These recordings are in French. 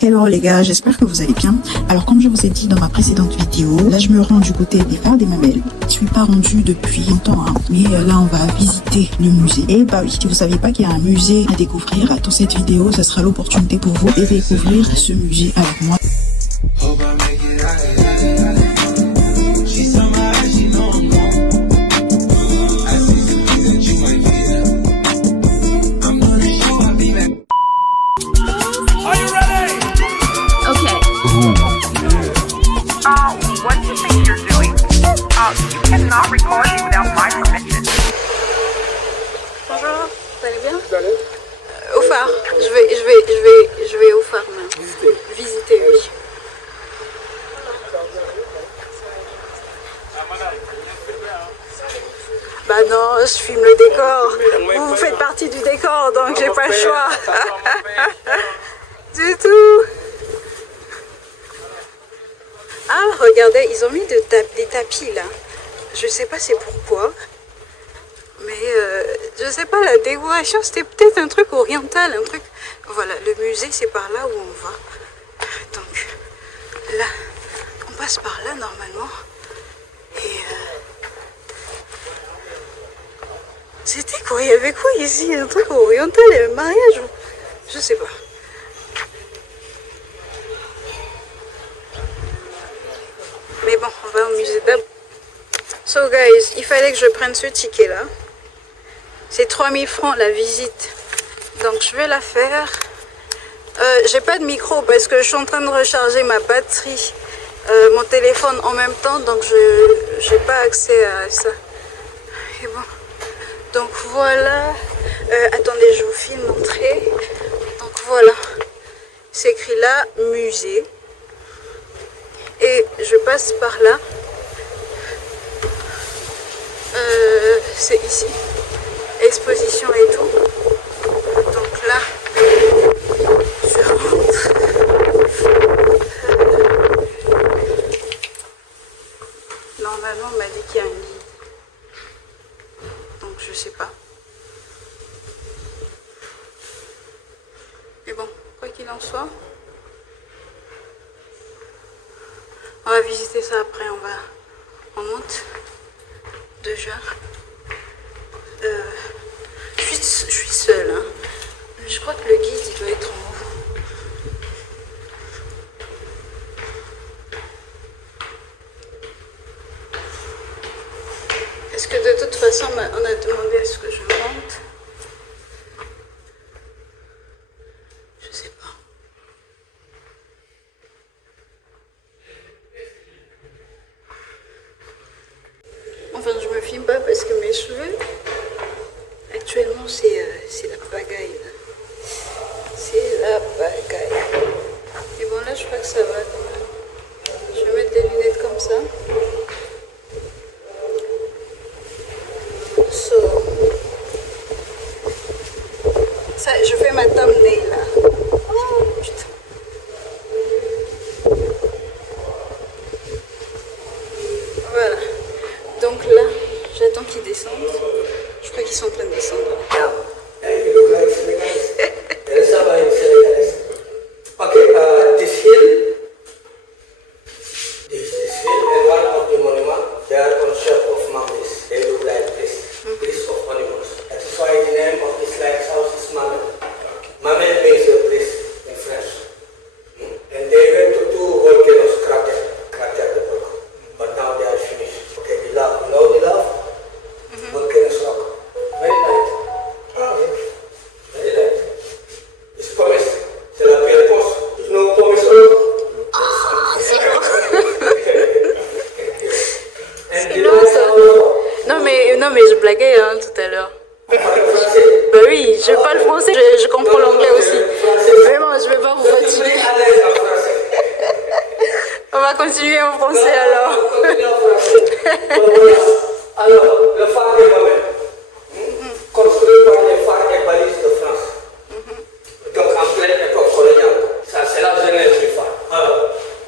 Hello les gars, j'espère que vous allez bien. Alors comme je vous ai dit dans ma précédente vidéo, là je me rends du côté des phares des Mamelles. Je suis pas rendue depuis longtemps, mais là on va visiter le musée. Et bah oui, si vous saviez pas qu'il y a un musée à découvrir, dans cette vidéo, ça sera l'opportunité pour vous de découvrir ce musée avec moi. What do you think you're doing? You cannot record me without my permission. Bonjour, vous allez bien? Au phare. Je vais au phare même. Visiter, oui. Bah non, je filme le décor. Vous faites partie du décor, donc j'ai pas le choix. Du tout. Ah, regardez, ils ont mis des tapis là. Je sais pas c'est pourquoi. Mais je sais pas, la décoration c'était peut-être un truc oriental, un truc... Voilà, le musée c'est par là où on va. Donc là, on passe par là normalement. Et c'était quoi? Il y avait quoi ici? Un truc oriental, il y avait un mariage? Je sais pas. Mais bon, on va au musée d'abord. So guys, il fallait que je prenne ce ticket là. C'est 3000 francs la visite. Donc je vais la faire. J'ai pas de micro parce que je suis en train de recharger ma batterie, mon téléphone en même temps. Donc je n'ai pas accès à ça. Et bon. Donc voilà. Attendez, je vous filme l'entrée. Donc voilà. C'est écrit là, musée. Et je passe par là. C'est ici. Exposition et tout. Donc là, je rentre. Normalement, on m'a dit qu'il y a un guide. Donc je sais pas. Mais bon, quoi qu'il en soit, on va visiter ça après. On monte. Déjà. Je suis seule. Hein. Je crois que le guide il doit être en haut. Est-ce que de toute façon on a demandé à ce que je monte? Je sais pas. Enfin, je me filme pas parce que mes cheveux, actuellement, c'est la pagaille. C'est la pagaille. Et bon, là, je crois que ça va quand même. Je vais mettre des lunettes comme ça. So. Ça, je fais ma thumbnail là. Oh, putain. Voilà. Donc là, j'attends qu'ils descendent. Je crois qu'ils sont en train de descendre. Okay, this hill and one of the monument, they are on shape of mummies. They look like this, priest of animals. That's why the name of this lighthouse is Mamel. Mamel means a priest in French. And they went to two volcanoes, crater the volcano. But now they are finished. Okay, the lava, you know the lava? Volcanoes rock. Very light. Oh, yes. Very light. It's pumice. C'est la pierre ponce. You know pumice rock? Non mais je blaguais hein, tout à l'heure. Bah oui, je parle français, je comprends l'anglais aussi. Vraiment, je vais pas vous fatiguer. On va continuer en français alors. Alors, le phare de Mamel, construit par les phares et balises de France. Donc en pleine époque coloniale, ça c'est la jeunesse du phare. Alors,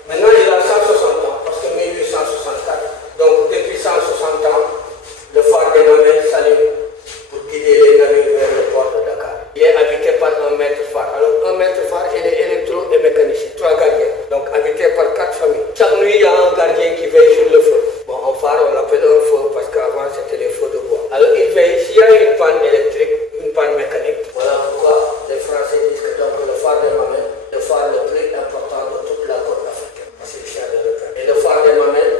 maintenant il a 160 ans, parce que 1864. Donc depuis 160 ans, le phare de Mamel s'allume pour guider les navires vers le port de Dakar. Il est habité par un maître phare. Alors un maître phare, il est électro et mécanicien. gardien qui veille sur le feu. Bon, en phare, on l'appelle un feu parce qu'avant c'était des feux de bois. Alors il veille, s'il y a une panne électrique, une panne mécanique, voilà pourquoi les Français disent que donc le phare des Mamelles, le phare le plus important de toute la côte africaine, parce qu'il sert de repère. Et le phare des Mamelles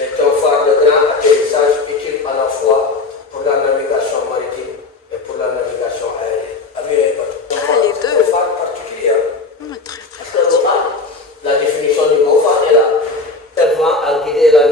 est un phare de grand atterrissage utile à la fois pour la navigation maritime et pour la navigation aérienne. Les deux. Un phare particulier. Très, très Parce que le phare, la définition du mot phare est là, servant à guider la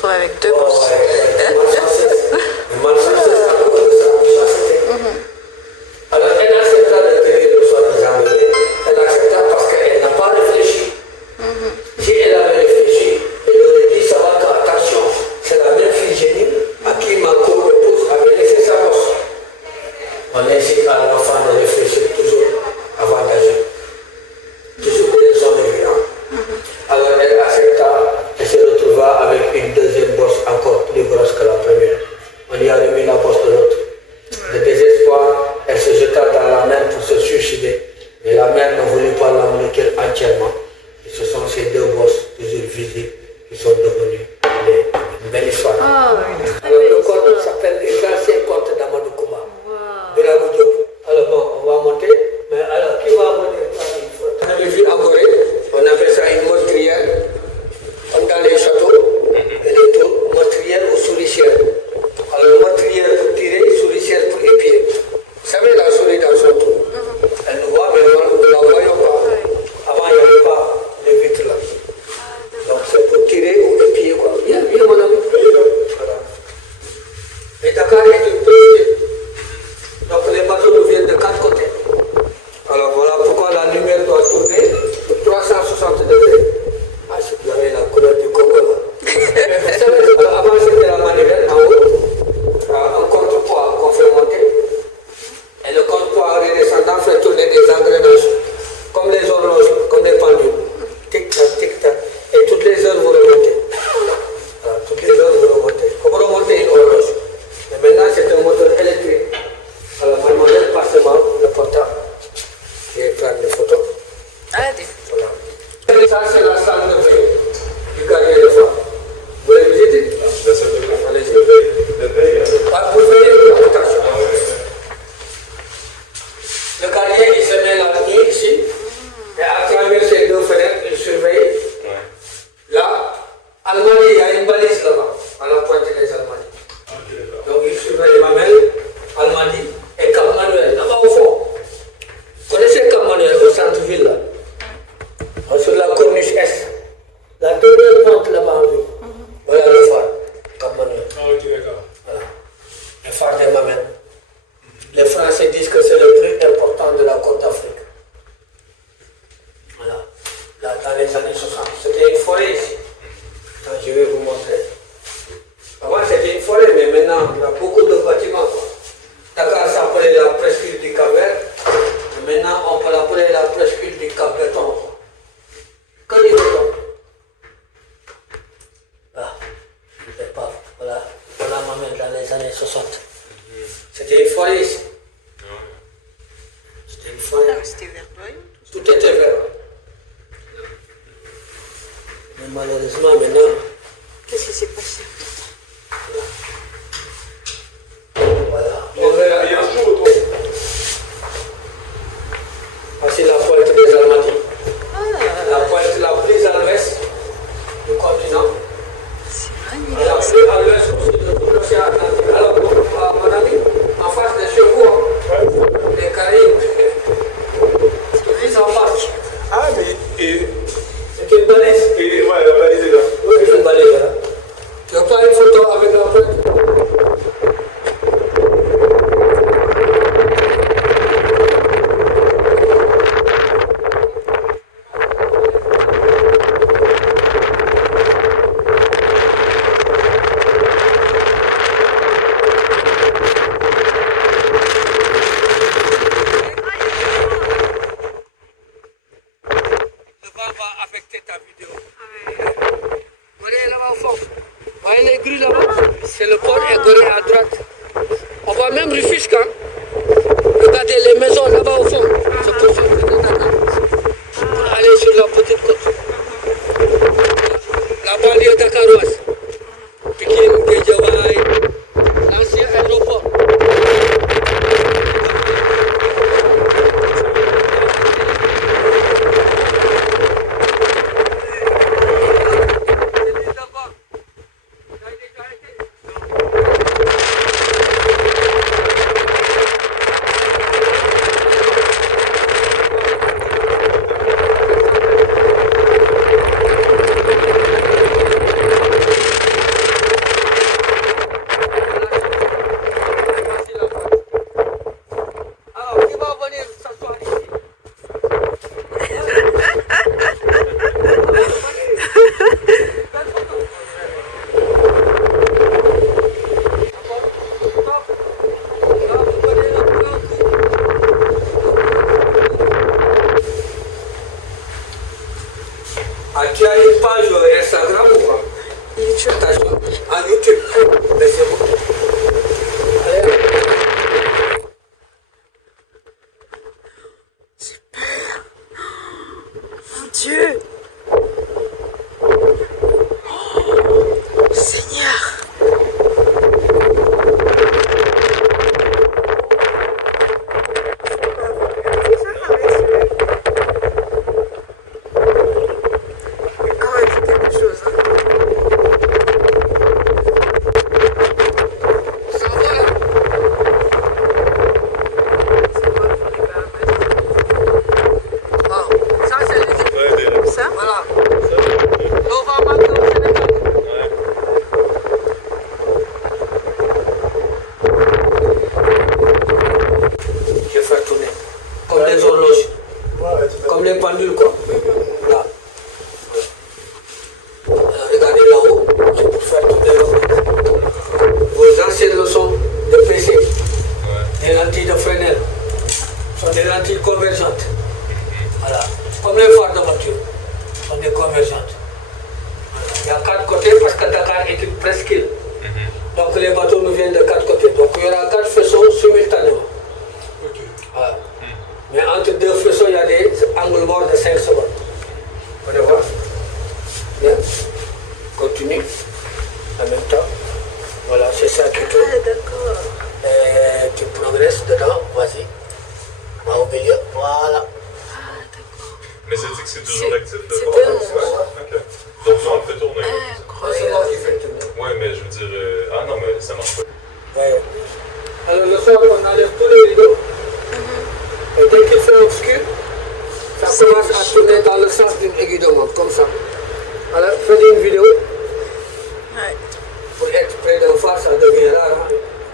retrouve avec deux bourses. Alors, elle accepta de payer le soir des Américains. Elle accepta parce qu'elle n'a pas réfléchi. Si elle avait réfléchi, elle aurait dit ça va, attention, c'est la même fille génie à qui ma co-épouse avait laissé sa bosse. On incite à l'enfant de réfléchir toujours avant d'agir. Toujours des gens évidents. Alors elle accepta et se retrouva avec une deuxième bosse encore plus grosse que la première. On y a remis la bosse de l'autre. De désespoir, elle se jeta dans la mer pour se suicider. Mais la mer ne voulut pas l'embarquer entièrement. Et ce sont ces deux bosses toujours visibles qui sont devenues une belle histoire. Alors le conte s'appelle Les anciens contes d'Amadou Kouma. De la Goudio. Alors bon, on va monter. Mais alors, qui va venir par une fois? On avait vu en Corée, on appelle ça une meurtrière. Comme dans les châteaux, et les tours, meurtrière ou souricière. Alors, meurtrière pour tirer, souricière pour épier. Vous savez la souris dans son tour. Elle nous voit, mais nous ne la voyons pas. Avant, il n'y avait pas de vitres là. Donc, c'est pour tirer ou épier, quoi. Viens, mon ami. Voilà. Et Dakar est une petite. Donc, les bateaux nous viennent de quatre côtés. Alors, voilà pourquoi la lumière doit tourner sur 360 degrés. Ah, si vous avez la couleur du Congo là. Vous savez, alors, avant, c'était la manivelle en haut. Un contrepoids qu'on fait monter. Et le contrepoids redescendant fait tourner des engrenages. Comme les horloges, comme des pendules. Tic-tac, tic-tac. Et toutes les heures, vous remontez. Voilà, toutes les heures, vous remontez. Comme remonter une horloge. Mais maintenant, c'est un moteur électrique. Alors, mademoiselle, passez-moi le portable. Je vais prendre des photos. Allez. Voilà. Ça, c'est la salle de bain du gardien de femmes. Vous l'avez visité? Allez-y. Ah, vous venez, attention. Le gardien, il se met la nuit ici. Et à travers ces deux fenêtres, il surveille. Là, Allemagne, il y a une balise là-bas, à la pointe des Allemands. Donc, il surveille Mamel, Almadi et Cap Manuel, là-bas au fond. Vous connaissez Cap Manuel, au centre-ville, là? Sur la corniche Est. La dernière pente là-bas en vue. Voilà le phare, Cap Manuel. Ah, ok, d'accord. Voilà. Le phare des Mamel. Les Français disent que c'est le plus important de la côte d'Afrique. Voilà. Là, dans les années 60. C'était une forêt ici. Attends, je vais vous montrer. Avant, c'était une forêt, mais maintenant, il y a beaucoup de bâtiments. Dakar s'appelait la presqu'île du Cap-Vert. Maintenant, on peut l'appeler la presqu'île du Cap-Breton. Que du béton. Ah, c'est pas. Voilà. Voilà ma mère dans les années 60. C'était une forêt ici. C'était une forêt. C'était verdoyant. Tout était vert. Mais malheureusement, maintenant. Qu'est-ce qui s'est passé? Voilà. On verra. Voici la pointe des Almadies. La pointe la plus à l'ouest du continent. C'est Et la magnifique. plus à l'ouest aussi de l'océan Atlantique. Alors, mon ami, en face des chevaux, les Caraïbes, ils en face. Ah, mais. C'est une balise. Ouais, la valise est là. Oui, c'est une balise là. Tu veux pas une photo avec la pointe? C'est le port Égoré à droite. On voit même Rufisque. Hein? Regardez les maisons là-bas au fond. C'est pour aller sur la petite côte. La banlieue dakaroise. Pikine, Guédiawaye, l'ancien aéroport. bateaux nous viennent de 4 côtés. Donc il y aura 4 faisceaux simultanément. Ok. Voilà. Mais entre 2 faisceaux, il y a des angles morts de 5 secondes. On va voir. Bien. Continue. En même temps. Voilà, c'est ça qui tourne. Ah, d'accord. Et tu progresses dedans. Vas-y. Va au milieu. Voilà. Ah, d'accord. Mais ça dit que c'est toujours actif, le c'est fond? tellement Ouais, ok. Donc ça, on le fait tourner. C'est moi qui fais tourner. Ouais, mais je veux dire... Ah non, mais ça marche pas. Ouais. Alors le soir, on enlève tous les rideaux. Et dès qu'il fait obscur, ça commence à tourner dans le sens d'une aiguille de montre, comme ça. Alors, faites une vidéo. Ouais. Pour être près d'un phare, ça devient rare. Hein.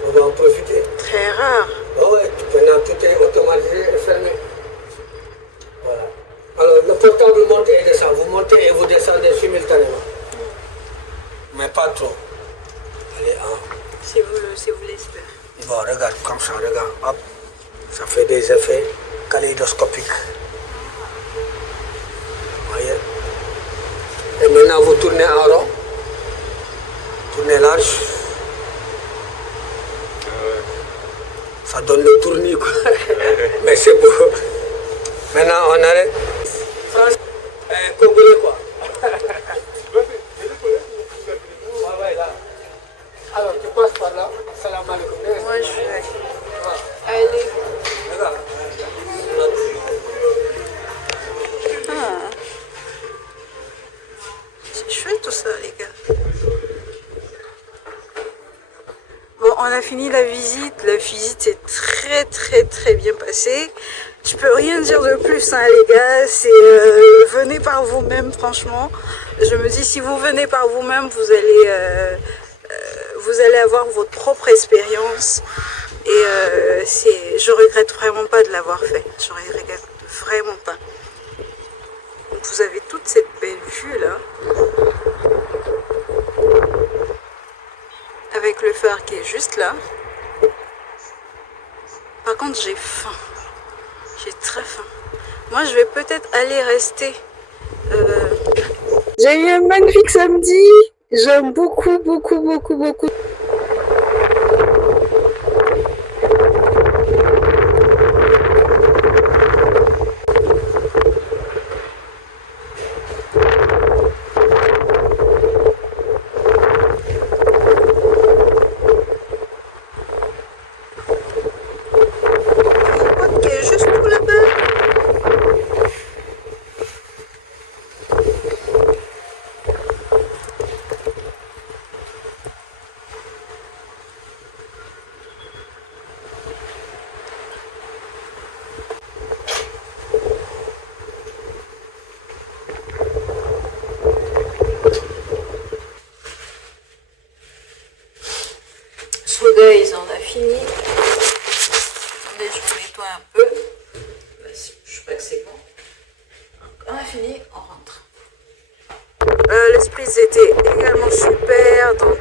On va en profiter. Très rare. Oh ouais, maintenant tout est automatisé et fermé. Voilà. Alors, le portable monte et descend. Vous montez et vous descendez simultanément. Mais pas trop. Allez, hein. Si vous l'espérez. Bon, regarde, comme ça, regarde. Hop. Ça fait des effets kaléidoscopiques. Voyez. Et maintenant, vous tournez en rond. Tournez large. Ça donne le tournis, quoi. Mais c'est beau. Maintenant, on arrête. France, Congolais, quoi. Ouais, là. Alors, tu passes par là. Salam alaikum. Moi, je vais. Allez. Regarde. Ah. C'est chouette tout ça, les gars. Bon, on a fini la visite. La visite s'est très bien passée. Je peux rien dire de plus, hein, les gars. C'est venez par vous-même, franchement. Je me dis, si vous venez par vous-même, vous allez avoir votre propre expérience. Et je regrette vraiment pas de l'avoir fait. Je regrette vraiment pas. Donc vous avez toute cette belle vue là. Avec le phare qui est juste là. Par contre, j'ai faim. J'ai très faim. Moi, je vais peut-être aller rester. J'ai eu un magnifique samedi. J'aime beaucoup. Qui est juste tout là-bas. So guys, on a fini. Attendez, je vous nettoie un peu. Je crois que c'est bon. Donc, on a fini, on rentre. L'esprit était également super, donc